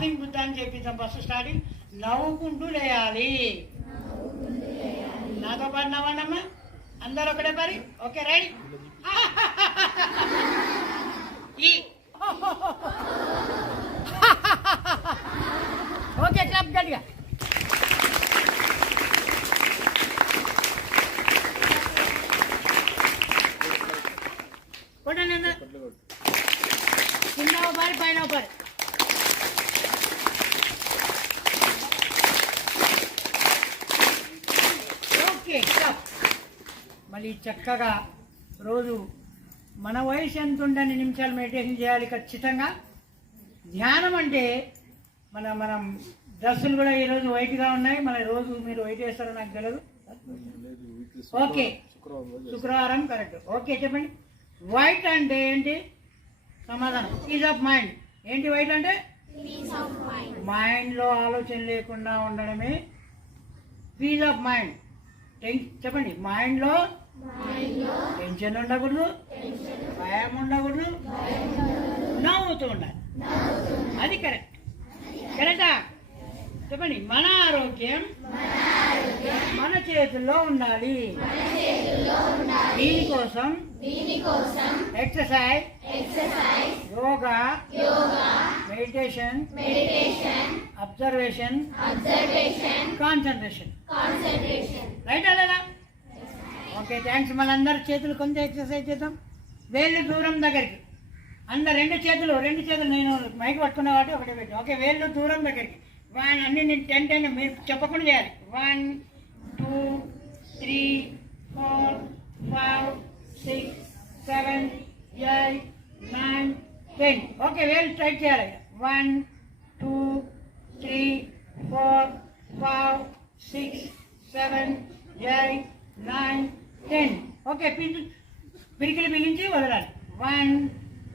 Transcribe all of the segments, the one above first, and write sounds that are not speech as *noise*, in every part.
Laughing Buddha అని చెప్పిద్దాం first starting నవ్వుకుంటూ లేయాలి. నాతో పాటు నవ్వండి అమ్మా అందరు ఒకటే పరి. ఓకే రెడీ *laughs* ఈ ఓకే క్లబ్ గట్టిగా కొట్టండి అందరు కింద ఒక పారి పైన ఒక పారి ఓకే స్టాప్. మళ్ళీ చక్కగా రోజు మన వయసు ఎంత ఉండని నిమిషాలు మెడిటేషన్ చేయాలి ఖచ్చితంగా. ధ్యానం అంటే మన మనం డ్రెస్సులు కూడా ఈరోజు వైట్గా ఉన్నాయి. మన రోజు మీరు వైట్ వేస్తారో నాకు తెలియదు ఓకే. శుక్రవారం కరెక్ట్. ఓకే చెప్పండి. వైట్ అంటే ఏంటి? సమాధానం. పీస్ ఆఫ్ మైండ్ ఏంటి వైట్ అంటే? మైండ్లో ఆలోచన లేకుండా ఉండడమే. పీస్ ఆఫ్ మైండ్ చెప్పండి. మైండ్లో టెన్షన్ ఉండకూడదు. భయం ఉండకూడదు. నవ్వుతూ ఉండాలి. అది కరెక్ట్. కరెక్టా? చెప్పండి మన ఆరోగ్యం మన చేతుల్లో ఉండాలి. దీనికోసం exercise yoga meditation observation concentration. Right లేదా? ఓకే థ్యాంక్స్ మనందరు చేతులు కొంచెం ఎక్సర్సైజ్ చేద్దాం. వేళ్ళు దూరం దగ్గరికి. అందరు రెండు చేతులు రెండు చేతులు నేను మైక్ పట్టుకున్న కాబట్టి ఒకటే పెట్టి. ఓకే వేళ్ళు దూరం దగ్గరికి. వన్ అన్ని నేను టెన్ టెన్ మీరు చెప్పకుండా చేయాలి. One two three four five six seven eight nine ten okay వేలు ట్రై చేయాలి. One two three four five six seven eight nine ten okay pin పిరికిలు బిగించి వదలాలి. One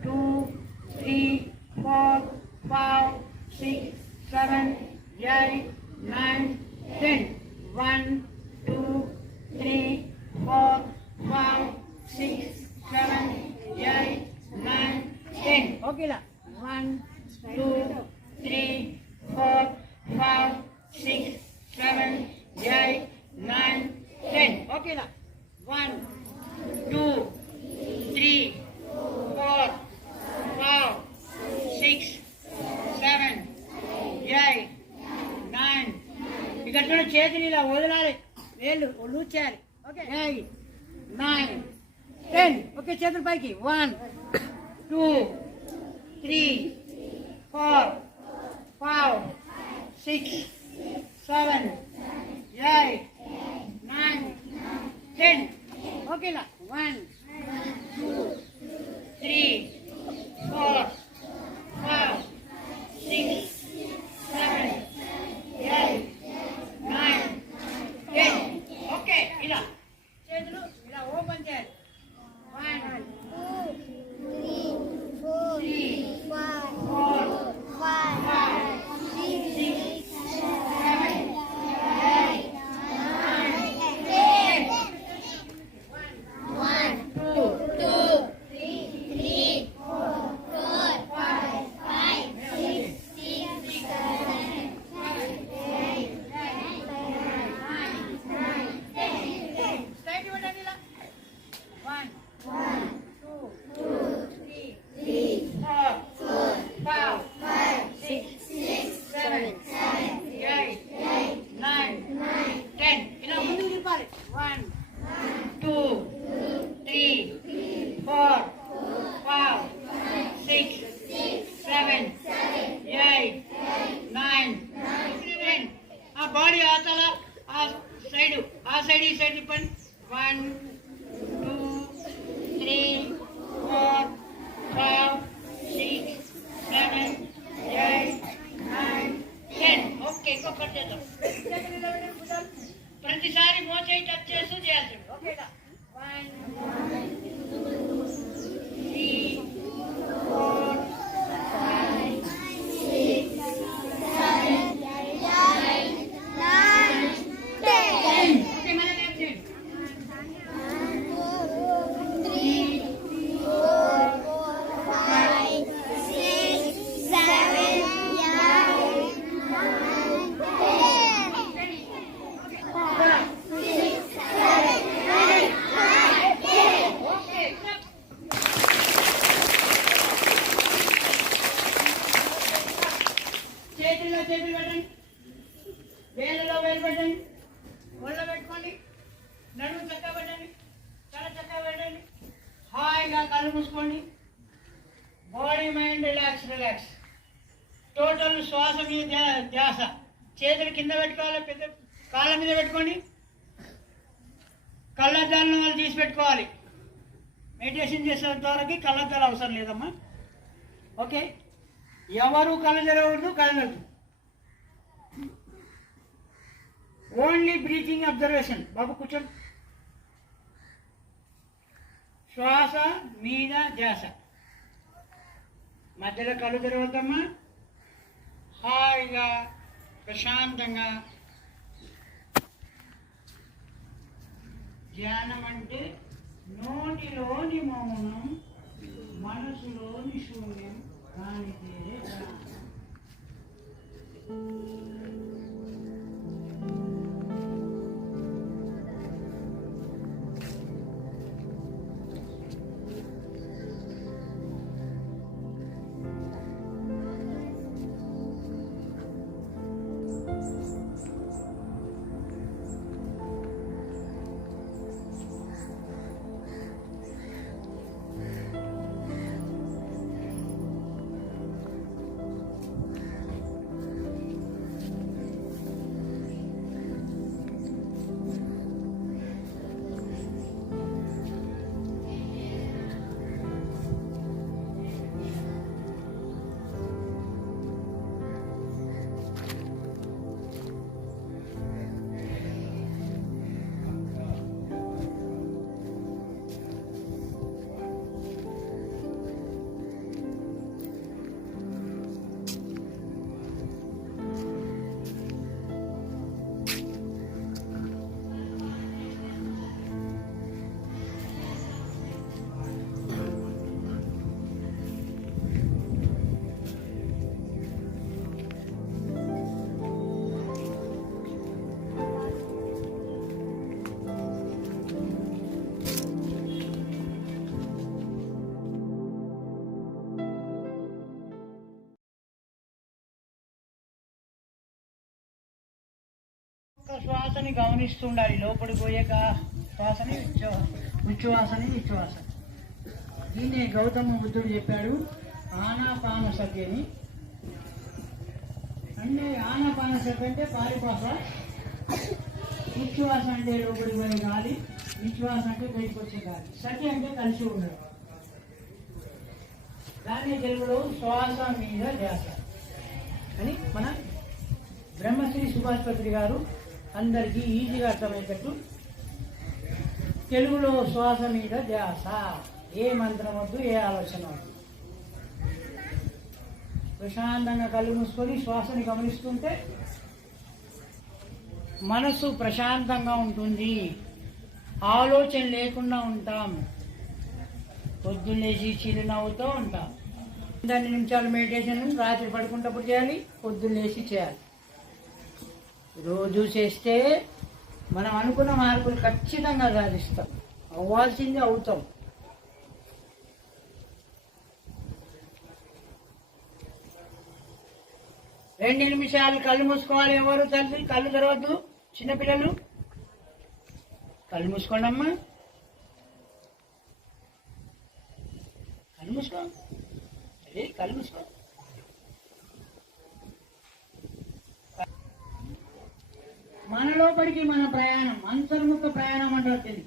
two three four five six seven eight nine ten one two three four five six seven eight nine ten ఓకేలా one two three four five six seven eight nine ten ఓకేలా one two three four five six seven eight nine ఇక్కడ చూడ చేతులు ఇలా వదలాలి వేళ్ళు loose చేయాలి okay eight nine ten okay చేతుల కళ్ళద్దాలను వాళ్ళు తీసి పెట్టుకోవాలి. మెడిటేషన్ చేసేంత వరకు కళ్ళద్దాలు అవసరం లేదమ్మా. ఓకే? ఎవరు కళ్ళు తెరవద్దు కదలద్దు ఓన్లీ బ్రీతింగ్ అబ్జర్వేషన్ బాబు కూర్చోండి. శ్వాస మీద ధ్యాస. మధ్యలో కళ్ళు తెరవద్దమ్మా. హాయిగా ప్రశాంతంగా ధ్యానం అంటే నోటిలోని మౌనం మనసులోని శూన్యం దాని పేరే ధ్యానం. శ్వాసని గమనిస్తూ ఉండాలి లోపలికి పోయే శ్వాసని ఉచ్ఛ్వాసని విశ్వాస దీన్ని గౌతమ బుద్ధుడు చెప్పాడు ఆనాపాన సత్యని. అంటే ఆనాపాన సత్య అంటే పారిపాస ఉచ్ఛ్వాస అంటే లోపలికి పోయే గాలి విశ్వాస అంటే బయటకు వచ్చే గాలి. సతి అంటే కలిసి ఉండడం. దాన్ని తెలుగులో శ్వాస మీద ధ్యాస అని మన బ్రహ్మశ్రీ సుభాష్ పత్రి గారు అందరికీ ఈజీగా అర్థమయ్యేటట్టు. తెలుగులో శ్వాస మీద ధ్యాస. ఏ మంత్రం వద్దు ఏ ఆలోచన వద్దు. ప్రశాంతంగా కళ్ళు మూసుకొని శ్వాసని గమనిస్తుంటే మనసు ప్రశాంతంగా ఉంటుంది. ఆలోచన లేకుండా ఉంటాం. పొద్దున్నేసి చిరునవ్వుతో ఉంటాం. పద్దెనిమిది నిమిషాలు మెడిటేషన్ రాత్రి పడుకుంటప్పుడు చేయాలి పొద్దున్నేసి చేయాలి. రోజు చేస్తే మనం అనుకున్న మార్పులు ఖచ్చితంగా సాధిస్తాం. అవ్వాల్సింది అవుతాం. రెండు నిమిషాలు కళ్ళు మూసుకోవాలి ఎవరు తల్లి? కళ్ళు తెరవద్దు. చిన్నపిల్లలు? కళ్ళు మూసుకోండి అమ్మా కళ్ళు మూసుకో. కళ్ళు మూసుకో. మన లోపలికి మన ప్రయాణం అంతర్ముఖ ప్రయాణం అంటారు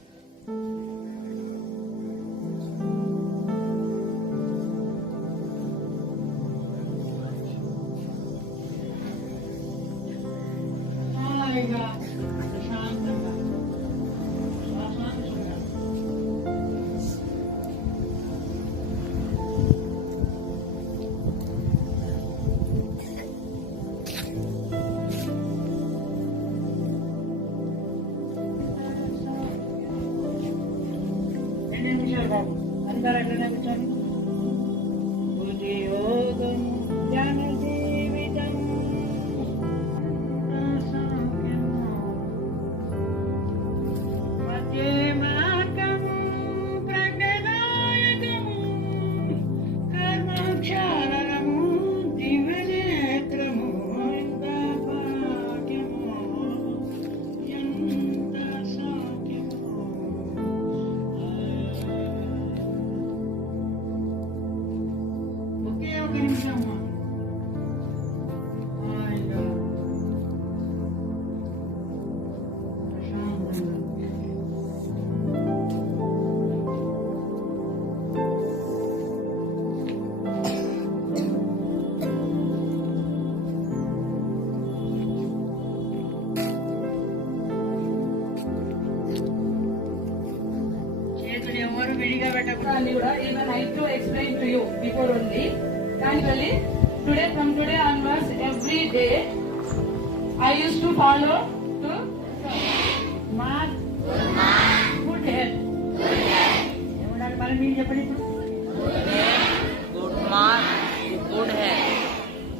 every day I used to follow to smart good health ఏమన్నారు మరి మీరు చెప్పండి ఇప్పుడు గుడ్ మార్క్ గుడ్ హెల్త్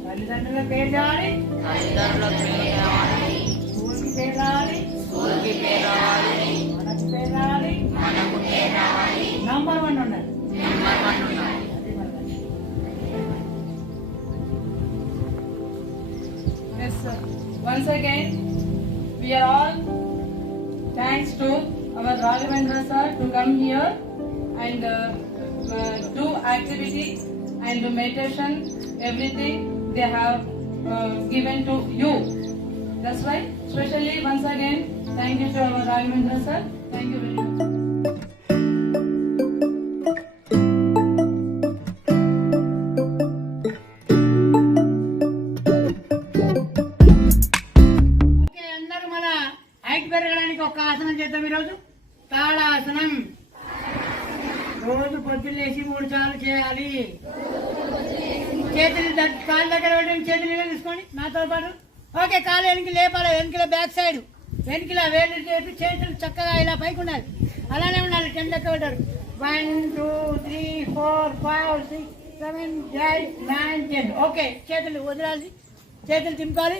తల్లిదండ్రుల పేరు కావాలి తల్లిదండ్రుల పేరు కావాలి స్కూల్కి పేరు కావాలి స్కూల్కి పేరు రావాలి మనకి పేరు కావాలి Once again, we are all thanks to our Raghavendra sir to come here and uh, uh, do activity and meditation, everything they have uh, given to you. That's why, especially once again, thank you to our Raghavendra sir. Thank you very much. Okay చేతులు వదిలాలి. చేతులు దింపాలి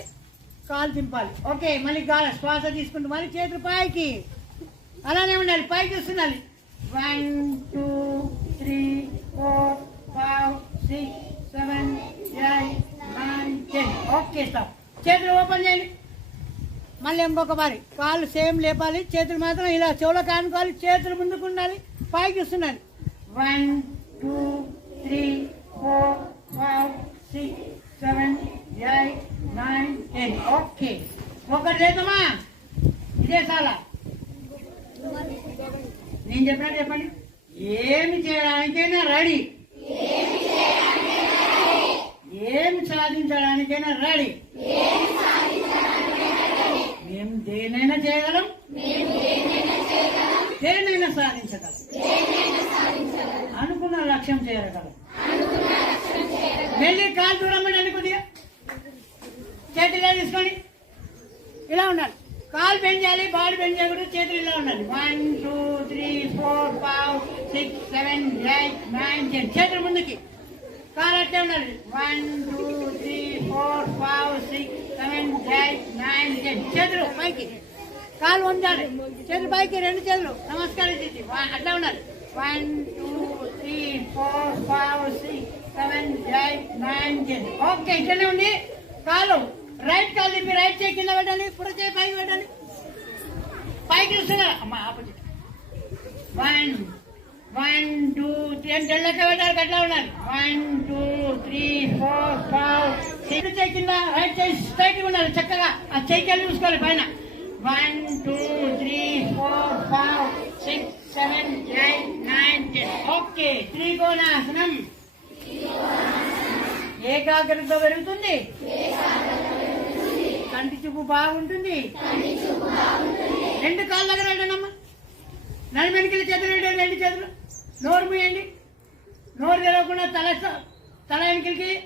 కాలు దింపాలి okay మళ్ళీ గాలి శ్వాస తీసుకుంటూ మళ్ళీ చేతులు పైకి. అలానే ఉండాలి పైకి వస్తుండాలి one two three four five six seven eight nine ten okay stop చేతులు ఓపెన్ చేయండి. మళ్ళీ ఇంకొక బారి. కాళ్ళు సేమ్ లేపాలి చేతులు మాత్రం ఇలా చెవులో కానుకోవాలి చేతులు ముందుకు ఉండాలి పైకి వస్తున్నాను one two three four five six seven eight nine ten okay ఒకటి చేద్దామా? ఇదే చాలా. నేను చెప్పినట్టు చెప్పండి. ఏమి చేయడానికైనా రెడీ. ఏమి సాధించడానికైనా రెడీ. మేము దేనైనా చేయగలం. దేనైనా సాధించగలం అనుకున్న లక్ష్యం చేరగలం వెళ్ళి కాలు దూరం పెట్టండి కొద్దిగా చేతులు తీసుకోండి ఇలా ఉండాలి కాలు పెంచాలి చేయాలి బాడీ బెండ్ చేతులు ఇలా ఉండాలి. One two three four five six seven eight nine ten చేతులు ముందుకి. కాలు అట్టే ఉండాలి. One two three four five six seven eight nine ten చేతులు పైకి. కాలు ఉంచాలి చేతులు పైకి రెండు చేతులు. నమస్కారం చేసి. వా- అట్లా ఉండాలి. One two three four five six seven eight nine ten okay ఇట్లనే ఉంది. కాలు. రైట్ కాలు రైట్ చేయి కింద పెట్టాలి ఇప్పుడు చేయి పైకి అమ్మ opposite one one two three అని లెక్క పెట్టాలి అట్లా ఉన్నారు one two three four five six చేయి కింద రైట్ చేయి స్ట్రైట్ ఉన్నారు చక్కగా. ఆ చేయికి చూసుకోవాలి పైన. One two three four five six seven eight nine ten okay trikonasana. ఏకాగ్రత పెరుగుతుంది. కంటి చూపు బాగుంటుంది. రెండు కాళ్ళ దగ్గర వెళ్ళండమ్మా. నడి వెనుకల చేతులు పెట్టండి రెండు చేతులు. నోరు మూయండి. నోరు తెరవకుండా తల తల వెనుకలకి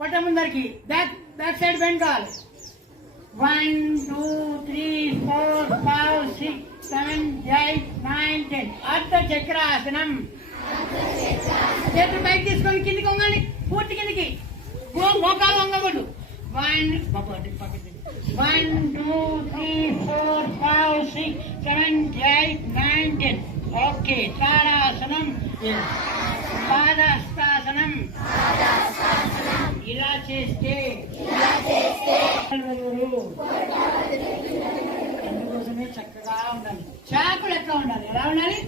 పొట్ట ముందరికి. బ్యాక్ బ్యాక్ సైడ్ బెండ్ కావాలి. One two three four five six seven eight nine ten ardha chakrasana. చేతులు పైకి తీసుకొని కిందికి వంగండి. పూర్తి కిందికి. మో- మోకాలు వంగకూడదు. One one two three four five six seven eight nine ten okay tadasana padahastasana ఇలా చేస్తే అందుకోసమే చక్కగా ఉండాలి. చాకులు ఎట్లా ఉండాలి? ఎలా ఉండాలి?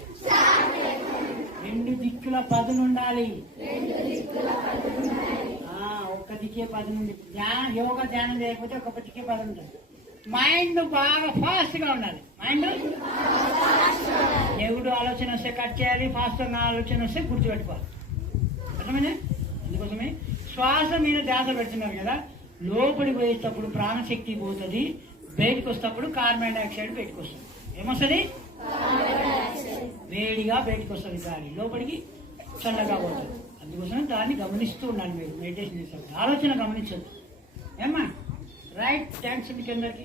రెండు దిక్కుల పదులు ఉండాలి పదికే పది నుండి ధ్యానం యోగా ధ్యానం చేయకపోతే ఒక పదికే పది ఉంటుంది మైండ్ బాగా ఫాస్ట్గా ఉండాలి. మైండ్ దేవుడు ఆలోచన వస్తే కట్ చేయాలి ఫాస్ట్గా ఆలోచన వస్తే గుర్తుపెట్టుకోవాలి. అర్థమైందా? అందుకోసమే శ్వాస మీద ధ్యాస పెడుతున్నారు కదా లోపలికి పోయేటప్పుడు ప్రాణశక్తి పోతుంది బయటకు వస్తేప్పుడు కార్బన్ డైఆక్సైడ్ బయటకు వస్తుంది. ఏమొస్తుంది? వేడిగా బయటకు వస్తుంది గాలి. లోపలికి చల్లగా పోతుంది. అందుకోసం దాన్ని గమనిస్తూ ఉండాలి మీరు. మెడిటేషన్ చేసేటప్పుడు. ఆలోచన గమనించద్దు. ఏమ్మా? రైట్ థ్యాంక్స్ మీకు అందరికి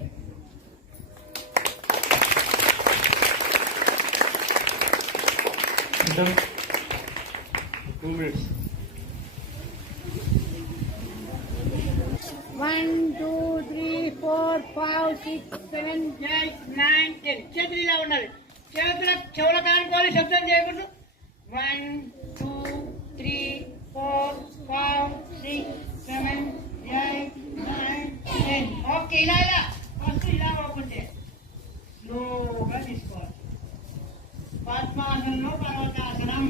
two minutes one two three four five six seven eight nine ten చేతులు ఇలా ఉండాలి. చేతుల చెవుల కానుకోవాలి శబ్దం చేయకూడదు. One four five six seven eight nine ten okay ఇలా ఇలా ఫస్ట్ ఇలా ఓపెన్ చేయాలి స్లోగా తీసుకోవాలి పద్మాసనంలో పర్వతాసనం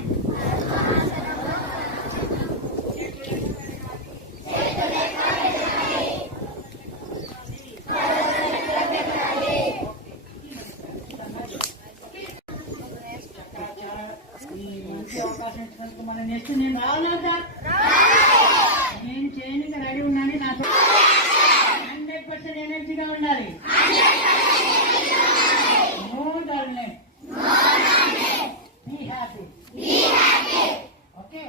ఈ మంచి అవకాశం ఇచ్చినందుకు మనం నెక్స్ట్ నేను రావాలంటా నేను చేయడానికి రెడీ ఉన్నాను నాకు హండ్రెడ్ పర్సెంట్ ఎనర్జీగా ఉండాలి. No darling be happy okay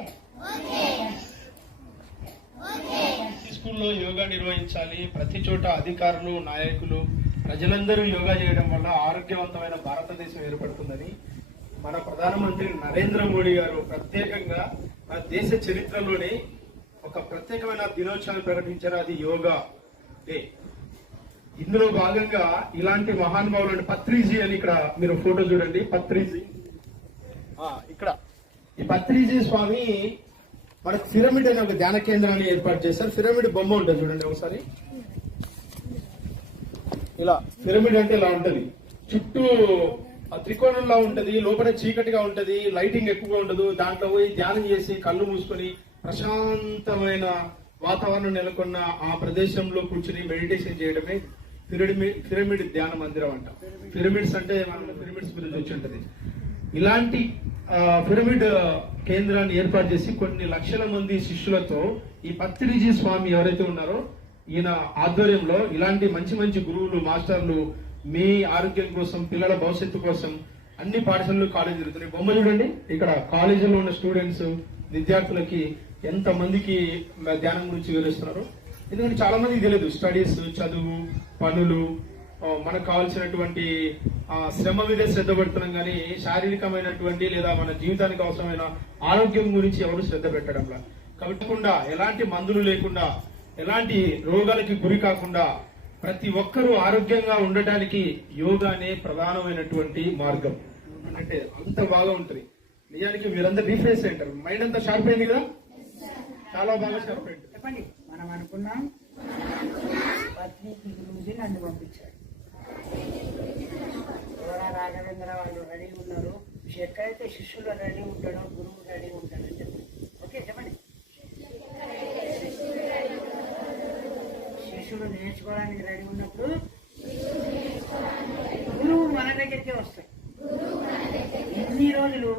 స్కూల్లో యోగా నిర్వహించాలి. ప్రతి చోట అధికారులు నాయకులు ప్రజలందరూ యోగా చేయడం వల్ల ఆరోగ్యవంతమైన భారతదేశం ఏర్పడుతుందని మన ప్రధానమంత్రి నరేంద్ర మోడీ గారు ప్రత్యేకంగా మన దేశ చరిత్రలోనే ఒక ప్రత్యేకమైన దినోత్సవాన్ని ప్రకటించారు. అది యోగా. డే ఇందులో భాగంగా ఇలాంటి మహానుభావులు పత్రిజీ అని ఇక్కడ మీరు ఫోటో చూడండి. పత్రిజీ. ఇక్కడ. ఈ పత్రిజీ స్వామి మనకు పిరమిడ్ అనే ఒక ధ్యాన కేంద్రాన్ని ఏర్పాటు చేశారు. పిరమిడ్ బొమ్మ ఉంటుంది చూడండి ఒకసారి. ఇలా. పిరమిడ్ అంటే ఇలా ఉంటది? చుట్టూ త్రికోణంలా ఉంటది లోపల చీకటిగా ఉంటది లైటింగ్ ఎక్కువగా ఉండదు. దాంట్లో పోయి ధ్యానం చేసి కళ్ళు మూసుకొని ప్రశాంతమైన వాతావరణం నెలకొన్న ఆ ప్రదేశంలో కూర్చుని మెడిటేషన్ చేయడమే పిరమిడ్ పిరమిడ్ ధ్యాన మందిరం అంట. పిరమిడ్స్ అంటే మనం పిరమిడ్స్ గురించి వచ్చి ఉంటది. ఇలాంటి పిరమిడ్ కేంద్రాన్ని ఏర్పాటు చేసి కొన్ని లక్షల మంది శిష్యులతో ఈ పత్రిజీ స్వామి ఎవరైతే ఉన్నారో ఈయన ఆధ్వర్యంలో ఇలాంటి మంచి మంచి గురువులు మాస్టర్లు మీ ఆరోగ్యం కోసం పిల్లల భవిష్యత్తు కోసం అన్ని పాఠశాలలు కాలేజీ జరుగుతున్నాయి. బొమ్మ చూడండి. ఇక్కడ కాలేజీలో ఉన్న స్టూడెంట్స్ విద్యార్థులకి ఎంత మందికి ధ్యానం గురించి వివరిస్తున్నారు. ఎందుకంటే చాలా మందికి తెలియదు. స్టడీస్ చదువు పనులు మనకు కావాల్సినటువంటి శ్రమ మీద శ్రద్ధ పెడుతున్నాం కానీ శారీరకమైనటువంటి లేదా మన జీవితానికి అవసరమైన ఆరోగ్యం గురించి ఎవరు శ్రద్ధ పెట్టడంలా. కాబట్టి ఎలాంటి మందులు లేకుండా ఎలాంటి రోగాలకి గురి కాకుండా ప్రతి ఒక్కరూ ఆరోగ్యంగా ఉండటానికి యోగానే ప్రధానమైనటువంటి మార్గం. అంటే అంత బాగా ఉంటుంది నిజానికి మీరందరూ రీఫ్రెష్ అంటారు. మైండ్ అంతా షార్ప్ అయింది కదా? చాలా బాగా షార్ప్ అయింది. చెప్పండి. మనం అనుకున్నాం. పత్నికి గురించి నన్ను పంపించాడు రాఘవేంద్ర వాళ్ళు రెడీ ఉన్నారు. ఎక్కడైతే శిష్యులు రెడీ ఉంటాడో గురువు రెడీ ఉంటాడో చెప్పండి ఓకే చెప్పండి శిష్యుడు నేర్చుకోవడానికి రెడీ ఉన్నప్పుడు గురువు మన దగ్గరికే వస్తాయి. ఇన్ని రోజులు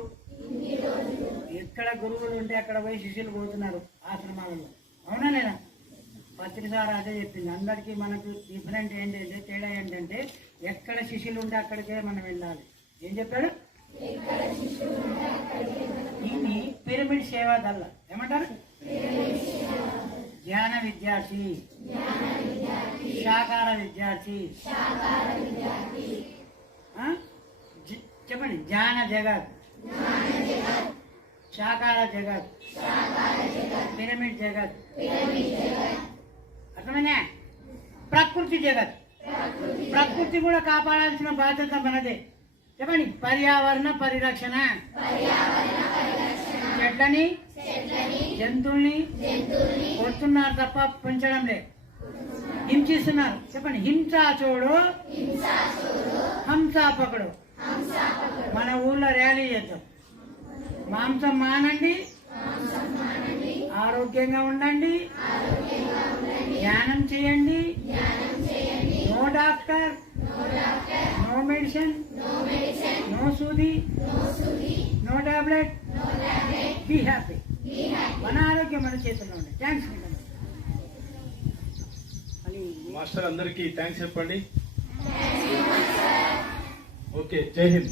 ఎక్కడ గురువులు ఉంటే అక్కడ పోయి శిష్యులు పోతున్నారు ఆశ్రమాలలో. అవునా లేదా? పత్రిసారి అదే చెప్పింది. అందరికీ మనకు డిఫరెంట్ ఏంటంటే తేడా ఏంటంటే ఎక్కడ శిష్యులు ఉంటే అక్కడికే మనం వెళ్ళాలి. ఏం చెప్పాడు? దీన్ని పిరమిడ్ సేవా దల్ల ఏమంటారు? జ్ఞాన విద్యార్థి. శాకార విద్యార్థి. చెప్పండి. ధ్యాన జగత్. శాకార జగత్. పిరమిడ్ జగత్. అర్థమైనా ప్రకృతి జగత్. ప్రకృతి కూడా కాపాడాల్సిన బాధ్యత మనదే. చెప్పండి. పర్యావరణ పరిరక్షణ. చెట్లని. జంతువుల్ని. కొడుతున్నారు తప్ప పెంచడం లేదు. హింసిస్తున్నారు చెప్పండి. హింసా చూడు. హంసా పకడు. మన ఊళ్ళో ర్యాలీ చేద్దాం. మాంసం మానండి. ఆరోగ్యంగా ఉండండి. ధ్యానం చేయండి. No doctor. No medicine. No సూది. No tablet. Be happy. మన ఆరోగ్యం మన చేతుల్లో ఉండే థ్యాంక్స్ మాస్టర్ అందరికీ థ్యాంక్స్ చెప్పండి. ఓకే జై Hind.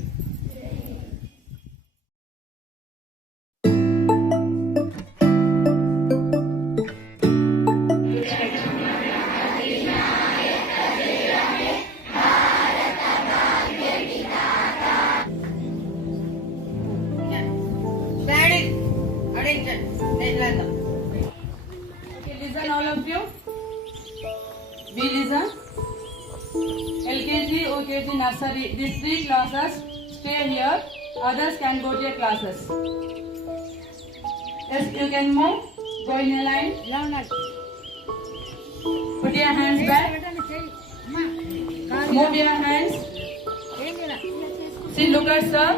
second move. Go in a line. Put your hands back. Move your hands. See, look at sir.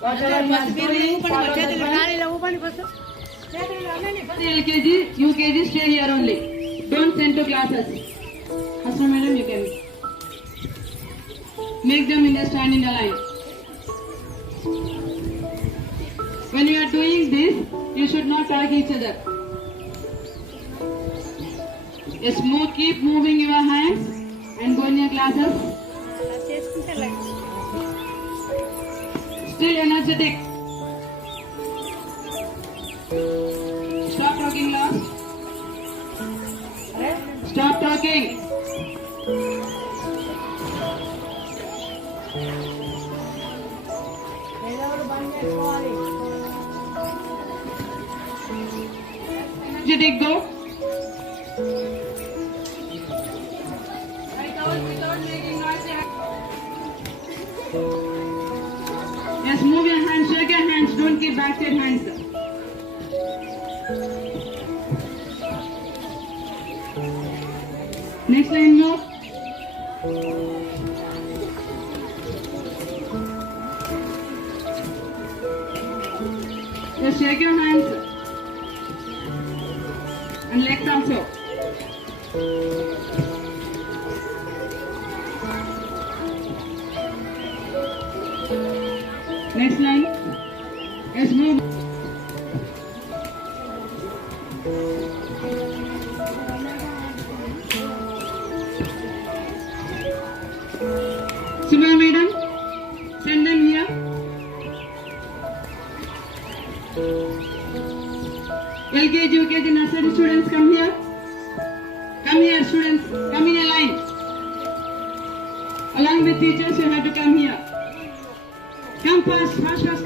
Whatever you are doing, follow the See, LKG, UKG, stay here only. Don't send to classes. Hasan madam, you can. Make them understand in the line. When you are doing this, you should not tag each other. Yes, move, keep moving your hands and go in your glasses. Still energetic. Stop talking loud. Stop talking. Hello. did it? Yes, move your hands, shake your hands, don't keep back your hands. Next line, move. Just shake your hands. UKG, nursery students come here. Come here, students. Come in a line. Along with teachers, you have to come here. Come fast, fast, fast,